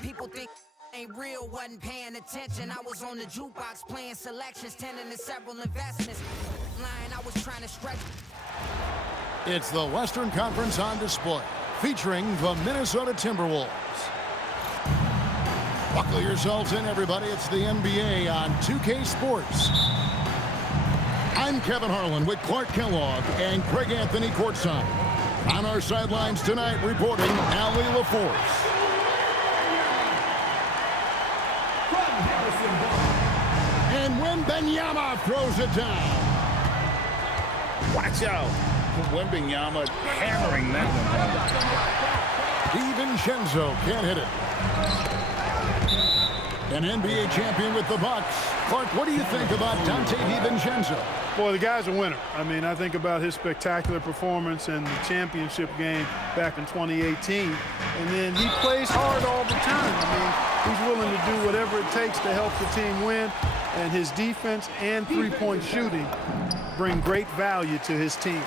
People think ain't real, wasn't paying attention. I was on the jukebox playing selections, tending to several investments. Line, I was trying to stretch. It's the Western Conference on display, featuring the Minnesota Timberwolves. Buckle yourselves in, everybody. It's the NBA on 2K Sports. I'm Kevin Harlan with Clark Kellogg and Craig Anthony courtside. On our sidelines tonight, reporting Allie LaForce. And Wembanyama throws it down. Watch out. Wembanyama hammering that one. DiVincenzo can't hit it. An NBA champion with the Bucks. Clark, what do you think about Donte DiVincenzo? Boy, the guy's a winner. I mean, I think about his spectacular performance in the championship game back in 2018. And then he plays hard all the time. I mean, he's willing to do whatever it takes to help the team win. And his defense and three-point shooting bring great value to his team.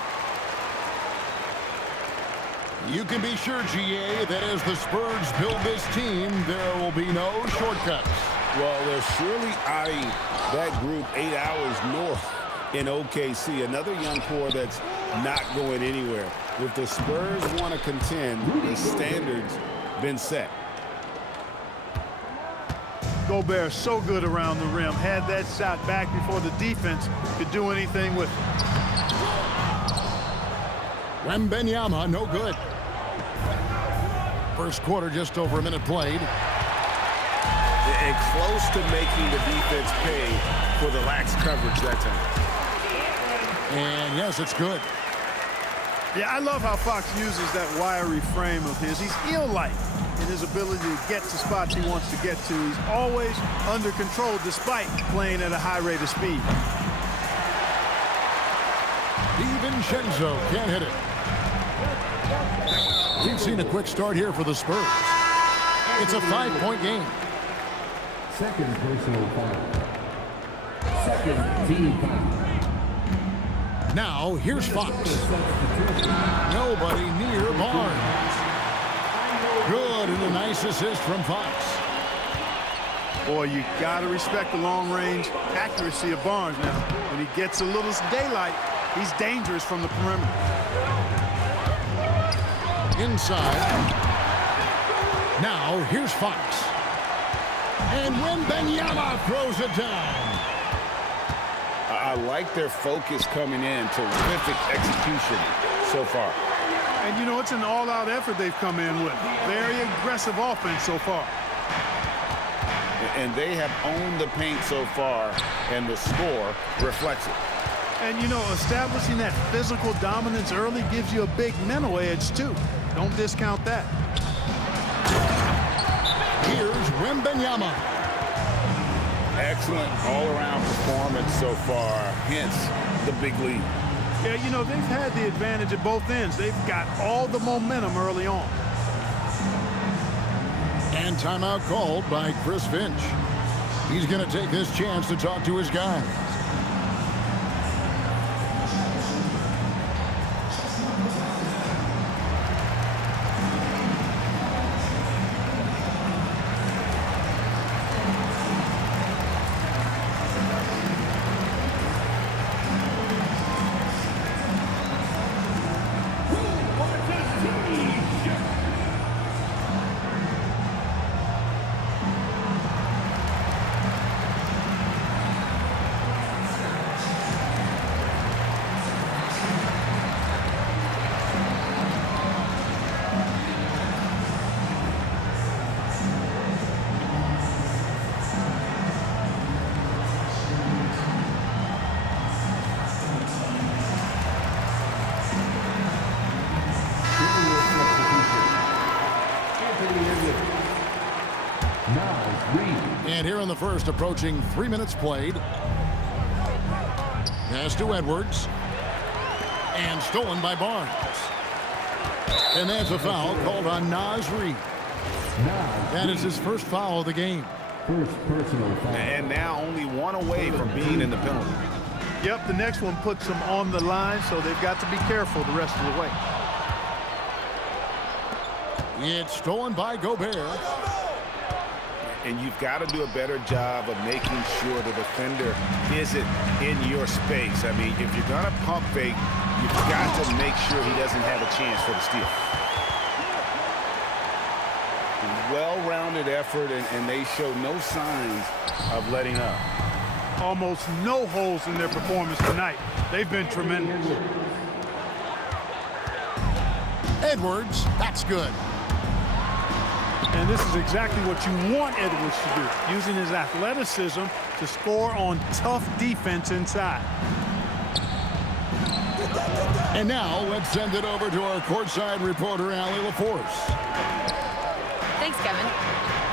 You can be sure, GA, that as the Spurs build this team, there will be no shortcuts. Well, they're surely eyeing that group 8 hours north in OKC. Another young core that's not going anywhere. If the Spurs want to contend, the standard's been set. Gobert so good around the rim. Had that shot back before the defense could do anything with it. Wembanyama, no good. First quarter, just over a minute played. And close to making the defense pay for the lax coverage that time. And yes, it's good. Yeah, I love how Fox uses that wiry frame of his. He's eel-like in his ability to get to spots he wants to get to. He's always under control despite playing at a high rate of speed. DiVincenzo can't hit it. We've seen a quick start here for the Spurs. It's a 5-point game. Second personal foul. Second team foul. Now, here's Fox. Nobody near Barnes. Good, and a nice assist from Fox. Boy, you got to respect the long-range accuracy of Barnes now. When he gets a little daylight, he's dangerous from the perimeter. Inside. Now, here's Fox. And Wembanyama throws it down. I like their focus coming in. Terrific execution so far. And, you know, it's an all-out effort they've come in with. Very aggressive offense so far. And they have owned the paint so far, and the score reflects it. And, you know, establishing that physical dominance early gives you a big mental edge, too. Don't discount that. Here's Wembanyama. Excellent all-around performance so far, hence the big lead. Yeah, you know, they've had the advantage at both ends. They've got all the momentum early on. And timeout called by Chris Finch. He's going to take this chance to talk to his guys. And here in the first, approaching 3 minutes played. Pass to Edwards. And stolen by Barnes. And that's a foul called on Naz Reid. That is his first foul of the game. First personal foul. And now only one away from being in the penalty. Yep, the next one puts them on the line, so they've got to be careful the rest of the way. It's stolen by Gobert. And you've got to do a better job of making sure the defender isn't in your space. I mean, if you're going to pump fake, you've got to make sure he doesn't have a chance for the steal. Well-rounded effort, and they show no signs of letting up. Almost no holes in their performance tonight. They've been tremendous. Edwards, that's good. And this is exactly what you want Edwards to do, using his athleticism to score on tough defense inside. And now let's send it over to our courtside reporter, Allie LaForce. Thanks, Kevin.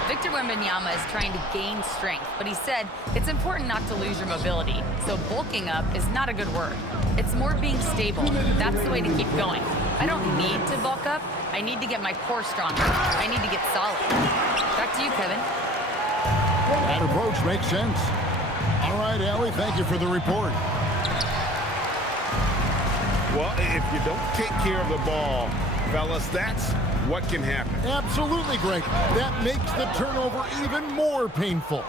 Victor Wembanyama is trying to gain strength, but he said it's important not to lose your mobility. So bulking up is not a good word. It's more being stable. That's the way to keep going. I don't need to bulk up. I need to get my core stronger. I need to get solid. Back to you, Kevin. That approach makes sense. All right, Allie, thank you for the report. Well, if you don't take care of the ball, fellas, that's what can happen. Absolutely, Greg. That makes the turnover even more painful.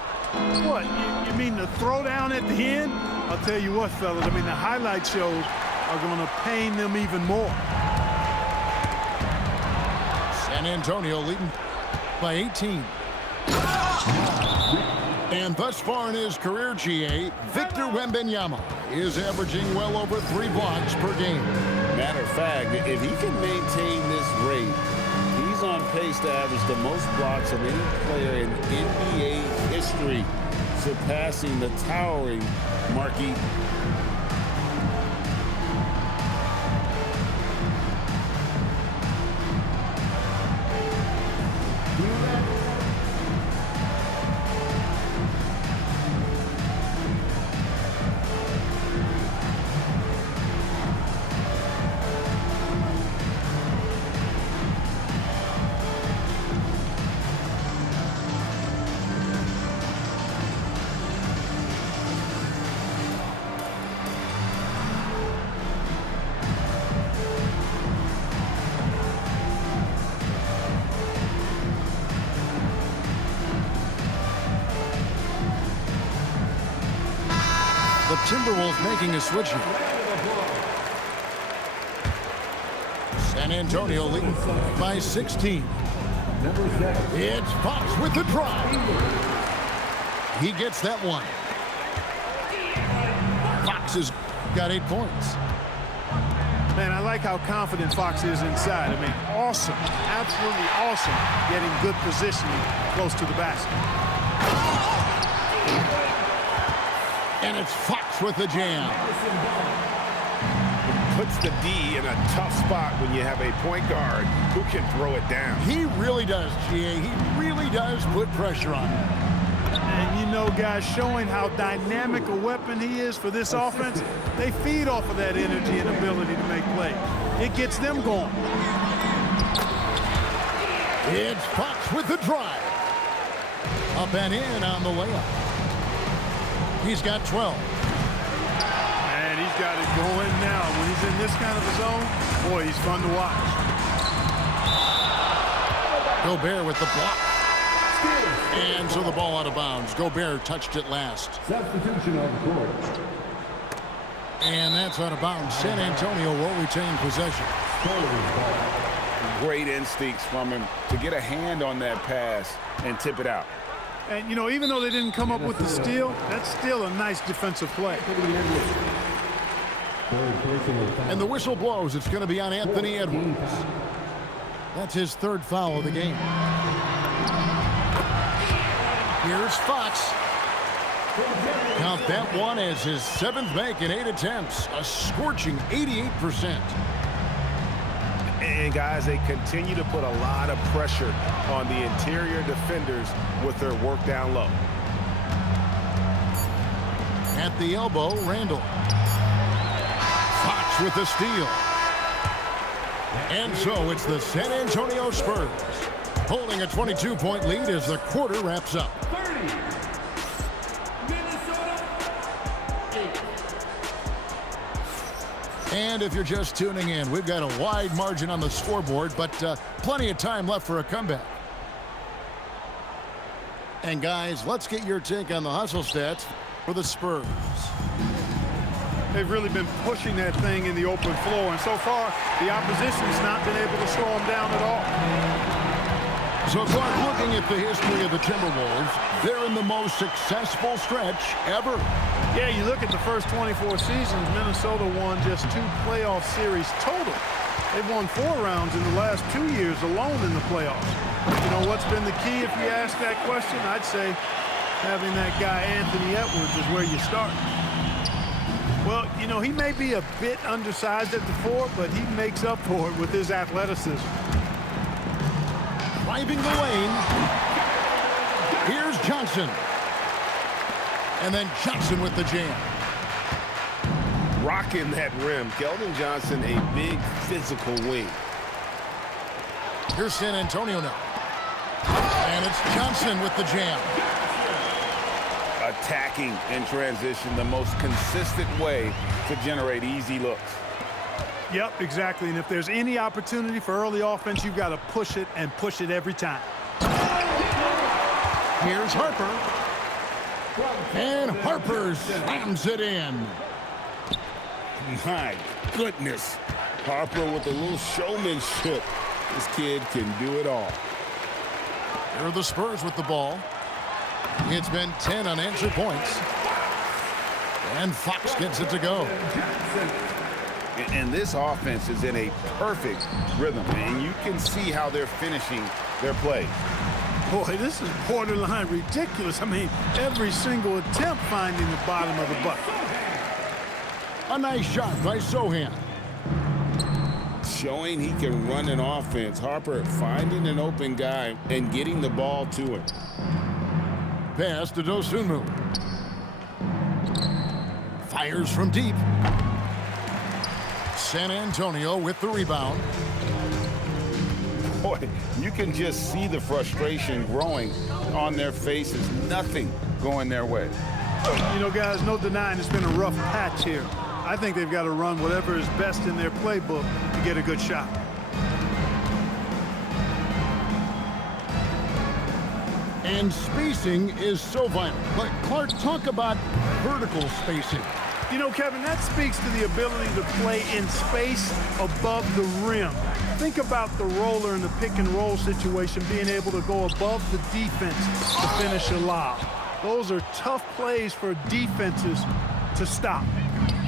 What, you mean the throwdown at the end? I'll tell you what, fellas, I mean, the highlight shows are going to pain them even more. San Antonio leading by 18. And thus far in his career, GA, Victor Wembanyama is averaging well over 3 blocks per game. Matter of fact, if he can maintain this rate, he's on pace to average the most blocks of any player in NBA history, surpassing the towering Mark Eaton. The Timberwolves making a switch here. San Antonio leading by 16. It's Fox with the drive. He gets that one. Fox has got 8 points. Man, I like how confident Fox is inside. I mean, awesome, absolutely awesome, getting good positioning close to the basket. And it's Fox with the jam. Puts the D in a tough spot when you have a point guard who can throw it down. He really does, GA. He really does put pressure on him. And you know, guys, showing how dynamic a weapon he is for this offense, they feed off of that energy and ability to make plays. It gets them going. It's Fox with the drive. Up and in on the layup. He's got 12. And he's got it going now. When he's in this kind of a zone, boy, he's fun to watch. Gobert with the block. And so the ball out of bounds. Gobert touched it last. Substitution on the court. And that's out of bounds. San Antonio will retain possession. Great instincts from him to get a hand on that pass and tip it out. And, you know, even though they didn't come up with the steal, that's still a nice defensive play. And the whistle blows. It's going to be on Anthony Edwards. That's his 3rd foul of the game. Here's Fox. Count that one as his 7th make in 8 attempts. A scorching 88%. And guys, they continue to put a lot of pressure on the interior defenders with their work down low. At the elbow, Randall. Fox with the steal. And so it's the San Antonio Spurs holding a 22-point lead as the quarter wraps up. 30. Minnesota 8. And if you're just tuning in, we've got a wide margin on the scoreboard, but plenty of time left for a comeback. And guys, let's get your take on the hustle stats for the Spurs. They've really been pushing that thing in the open floor, and so far, the opposition's not been able to slow them down at all. So, Clark, looking at the history of the Timberwolves, they're in the most successful stretch ever. Yeah, you look at the first 24 seasons, Minnesota won just 2 playoff series total. They've won 4 rounds in the last 2 years alone in the playoffs. You know, what's been the key if you ask that question? I'd say having that guy Anthony Edwards is where you start. Well, you know, he may be a bit undersized at the 4, but he makes up for it with his athleticism. Driving the lane. Here's Johnson. And then Johnson with the jam. Rocking that rim. Keldon Johnson, a big physical wing. Here's San Antonio now. And it's Johnson with the jam. Attacking in transition, the most consistent way to generate easy looks. Yep, exactly. And if there's any opportunity for early offense, you've got to push it and push it every time. Here's Harper. And Harper slams it in. My goodness. Harper with a little showmanship. This kid can do it all. Here are the Spurs with the ball. It's been 10 unanswered points. And Fox gets it to go. And this offense is in a perfect rhythm, and you can see how they're finishing their play. Boy, this is borderline ridiculous. I mean, every single attempt finding the bottom of the bucket. A nice shot by Sohan. Showing he can run an offense. Harper finding an open guy and getting the ball to him. Pass to Dosunmu. Fires from deep. San Antonio with the rebound. Boy, you can just see the frustration growing on their faces. Nothing going their way. You know, guys, no denying it's been a rough patch here. I think they've got to run whatever is best in their playbook to get a good shot. And spacing is so vital. But Clark, talk about vertical spacing. You know, Kevin, that speaks to the ability to play in space above the rim. Think about the roller in the pick and roll situation, being able to go above the defense to finish a lob. Those are tough plays for defenses to stop.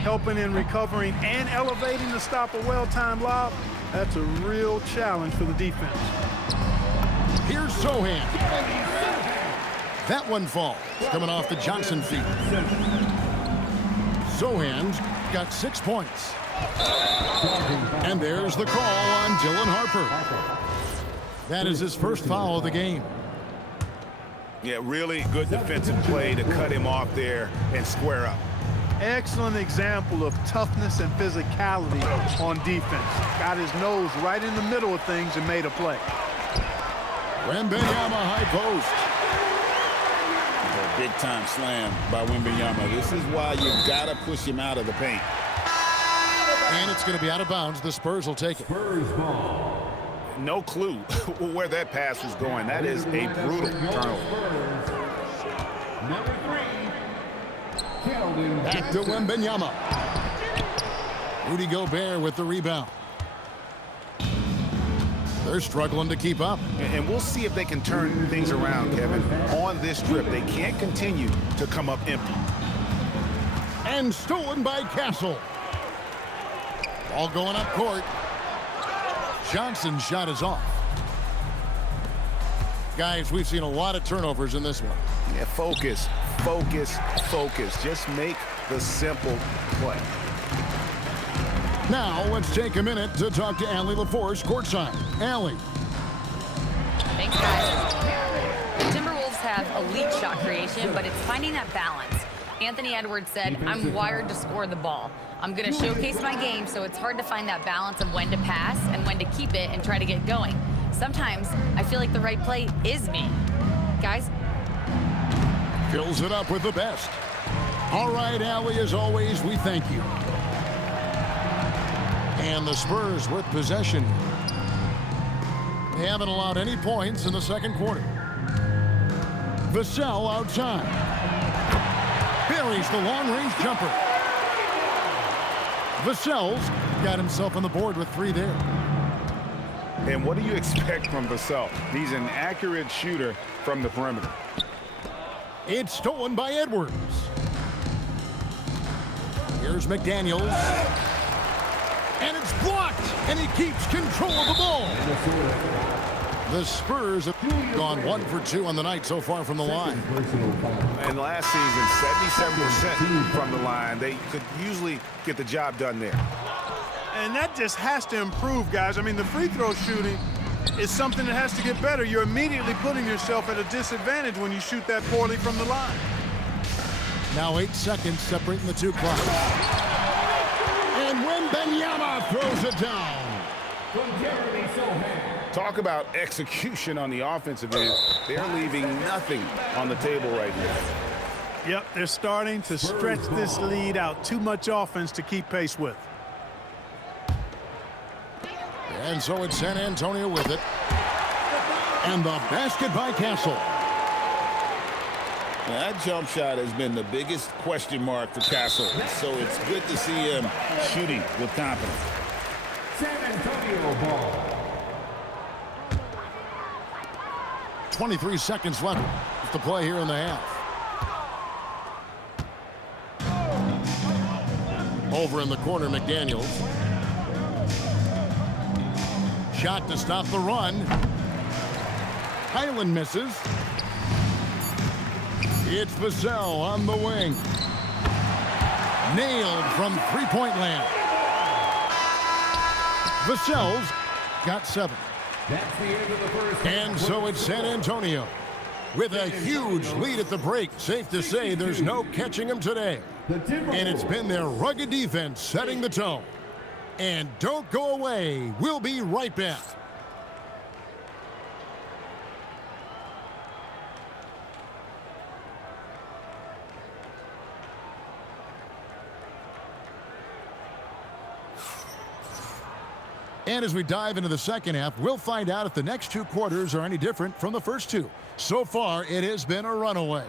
Helping in recovering and elevating to stop a well-timed lob, that's a real challenge for the defense. Here's Sohan. That one falls, coming off the Johnson feet. Sohan's got 6 points. And there's the call on Dylan Harper. That is his first foul of the game. Yeah, really good defensive play to cut him off there and square up. Excellent example of toughness and physicality on defense. Got his nose right in the middle of things and made a play. Wembanyama high post. A big-time slam by Wembanyama. This is why you got to push him out of the paint. And it's going to be out of bounds. The Spurs will take it. Spurs ball. No clue where that pass was going. That is a brutal turnover. Number 3. Keldon Back to Wembanyama. Rudy Gobert with the rebound. They're struggling to keep up. And we'll see if they can turn things around, Kevin. On this trip, they can't continue to come up empty. And stolen by Castle. Ball going up court. Johnson's shot is off. Guys, we've seen a lot of turnovers in this one. Yeah, focus, focus, focus. Just make the simple play. Now, let's take a minute to talk to Allie LaForce courtside. Allie. Thanks, guys. The Timberwolves have elite shot creation, but it's finding that balance. Anthony Edwards said, I'm wired to score the ball. I'm going to showcase my game, so it's hard to find that balance of when to pass and when to keep it and try to get going. Sometimes I feel like the right play is me. Guys? Fills it up with the best. All right, Allie, as always, we thank you. And the Spurs with possession. They haven't allowed any points in the second quarter. Vassell outside. Buries the long-range jumper. Vassell's got himself on the board with 3 there. And what do you expect from Vassell? He's an accurate shooter from the perimeter. It's stolen by Edwards. Here's McDaniels. And it's blocked. And he keeps control of the ball. The Spurs have gone 1 for 2 on the night so far from the line. And last season, 77% from the line. They could usually get the job done there. And that just has to improve, guys. I mean, the free throw shooting is something that has to get better. You're immediately putting yourself at a disadvantage when you shoot that poorly from the line. Now 8 seconds separating the 2 clocks. And Wembanyama throws it down. Talk about execution on the offensive end. They're leaving nothing on the table right now. Yep, they're starting to stretch this lead out. Too much offense to keep pace with. And so it's San Antonio with it. And the basket by Castle. That jump shot has been the biggest question mark for Castle. So it's good to see him shooting with confidence. San Antonio ball. 23 seconds left to play here in the half. Over in the corner, McDaniels. Shot to stop the run. Highland misses. It's Vassell on the wing. Nailed from three-point land. Vassell's got 7. That's the end of the first. And so it's San Antonio with a huge lead at the break. Safe to say there's no catching them today. And it's been their rugged defense setting the tone. And don't go away. We'll be right back. And as we dive into the second half, we'll find out if the next 2 quarters are any different from the first 2. So far, it has been a runaway.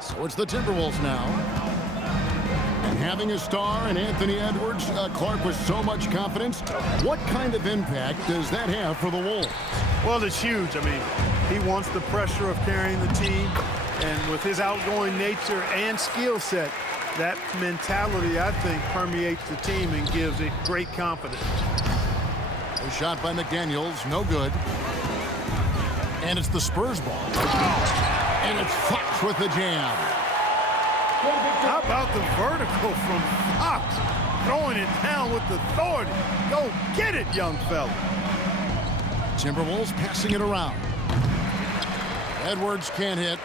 So it's the Timberwolves now. And having a star in Anthony Edwards, Clark, with so much confidence, what kind of impact does that have for the Wolves? Well, it's huge. I mean, he wants the pressure of carrying the team. And with his outgoing nature and skill set, that mentality, I think, permeates the team and gives it great confidence. A shot by McDaniels, no good. And it's the Spurs ball. And it's Fox with the jam. How about the vertical from Fox? Throwing it down with authority. Go get it, young fella. Timberwolves passing it around. Edwards can't hit.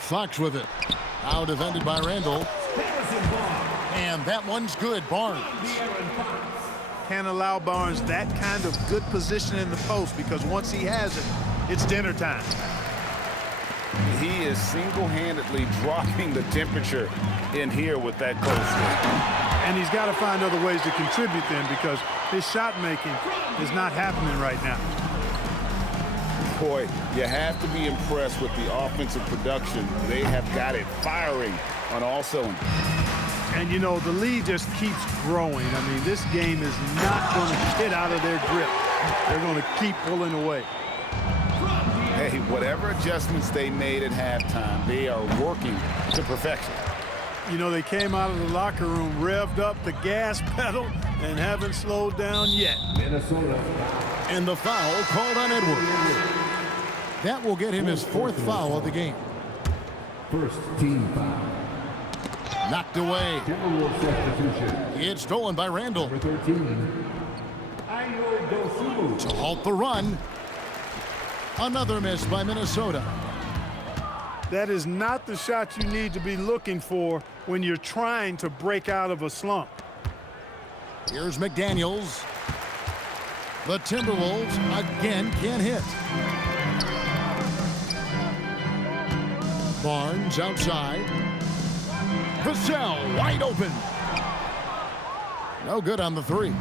Fox with it. Now defended by Randall. And that one's good. Barnes. Can't allow Barnes that kind of good position in the post because once he has it, it's dinner time. He is single-handedly dropping the temperature in here with that post. And he's got to find other ways to contribute then because his shot making is not happening right now. Boy, you have to be impressed with the offensive production. They have got it firing on all cylinders. And, you know, the lead just keeps growing. I mean, this game is not going to get out of their grip. They're going to keep pulling away. Hey, whatever adjustments they made at halftime, they are working to perfection. You know, they came out of the locker room, revved up the gas pedal, and haven't slowed down yet. Minnesota. And the foul called on Edwards. That will get him his 4th foul of the game. First team foul. Knocked away. Timberwolves substitution. It's stolen by Randall. Number 13. Ayo Dosunmu. To halt the run. Another miss by Minnesota. That is not the shot you need to be looking for when you're trying to break out of a slump. Here's McDaniels. The Timberwolves again can't hit. Barnes outside. Vassell wide open. No good on the three.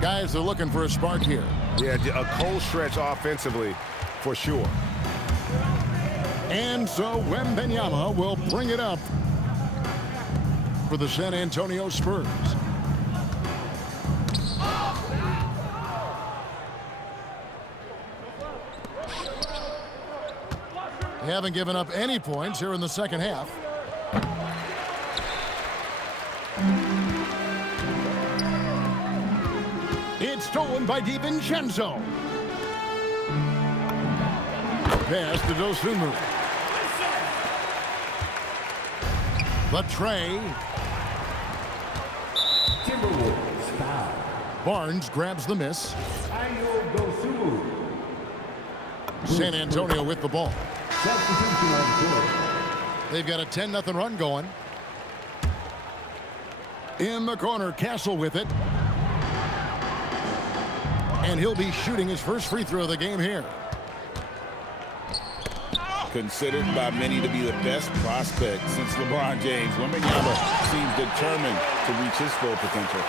Guys are looking for a spark here. Yeah, a cold stretch offensively for sure. And so Wembanyama will bring it up for the San Antonio Spurs. They haven't given up any points here in the second half. It's stolen by DiVincenzo. Pass to Dosunmu. The tray. Timberwolves foul. Barnes grabs the miss. Ayo Dosunmu. San Antonio with the ball. Substitution on court. They've got a 10-0 run going. In the corner, Castle with it. And he'll be shooting his first free throw of the game here. Considered by many to be the best prospect since LeBron James, Wembanyama seems determined to reach his full potential.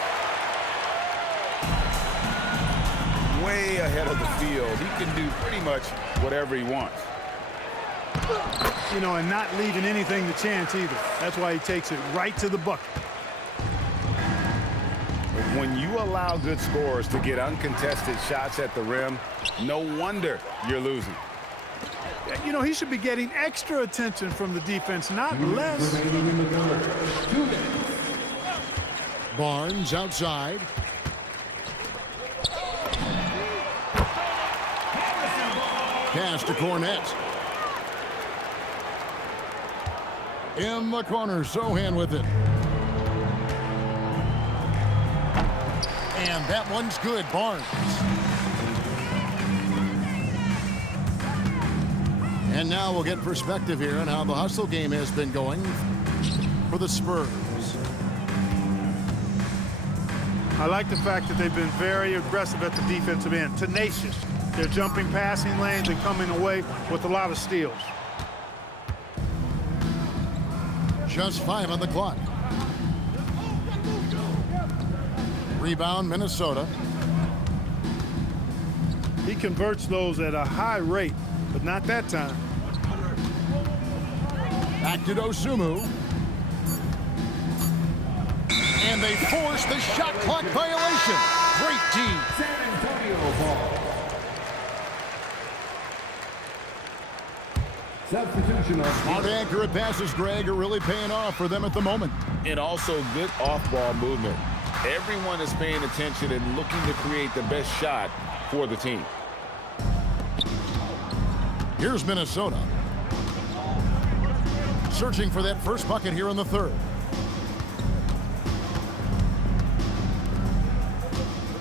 Way ahead of the field. He can do pretty much whatever he wants. You know, and not leaving anything to chance either. That's why he takes it right to the bucket. When you allow good scorers to get uncontested shots at the rim, no wonder you're losing. You know, he should be getting extra attention from the defense, not less. Remaining in the third. 2 minutes. Barnes outside. Pass to Cornette. In the corner, Sohan with it. And that one's good, Barnes. And now we'll get perspective here on how the hustle game has been going for the Spurs. I like the fact that they've been very aggressive at the defensive end, tenacious. They're jumping passing lanes and coming away with a lot of steals. Just 5 on the clock. Rebound, Minnesota. He converts those at a high rate, but not that time. Back to Dosunmu. And they force the shot clock violation. Great D. San Antonio ball. Substitution on Smart, accurate passes, Greg, are really paying off for them at the moment. And also good off-ball movement. Everyone is paying attention and looking to create the best shot for the team. Here's Minnesota. Searching for that first bucket here in the third.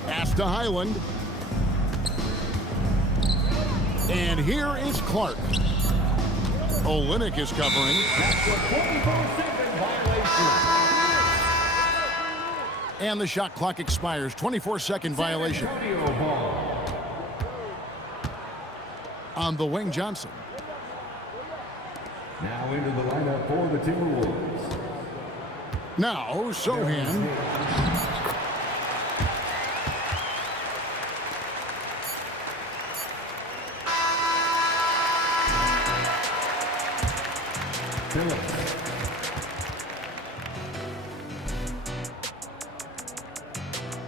Pass to Highland. And here is Clark. Olynyk is covering. That's a 24-second violation. And the shot clock expires. 24-second violation. San Antonio ball. On the wing, Johnson. Now into the lineup for the Timberwolves. Now, Sohan. Phillips.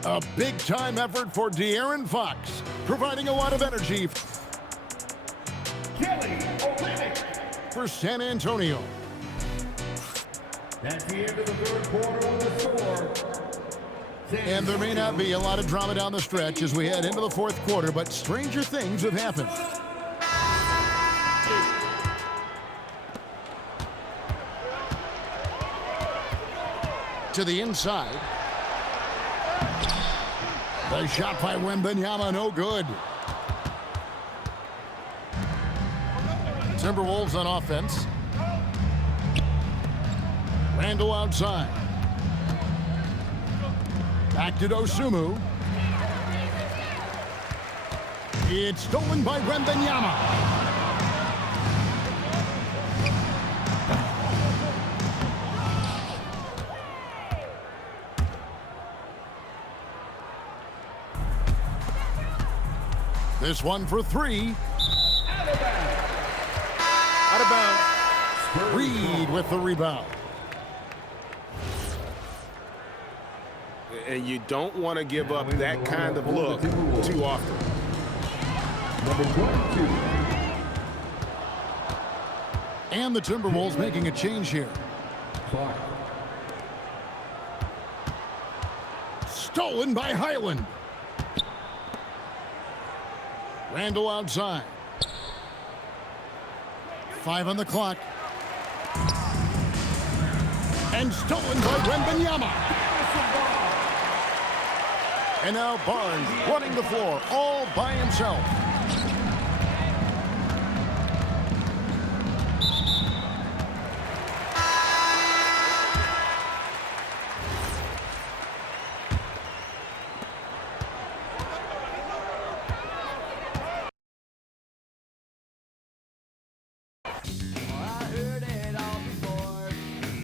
A big-time effort for De'Aaron Fox, providing a lot of energy Kelly Olynyk. for San Antonio. That's the end of the third quarter on the score. And there may not be a lot of drama down the stretch as we head into the fourth quarter, but stranger things have happened. To the inside. The shot by Wembanyama, no good. Timberwolves on offense. Randall outside. Back to Dosunmu. It's stolen by Wembanyama. This one for three. Out of bounds. Reed with the rebound. And you don't want to give up that kind of look too often. Number 22. And the Timberwolves making a change here. Clark. Stolen by Highland. Randall outside. 5 on the clock. And stolen by Wembanyama. And now Barnes running the floor all by himself.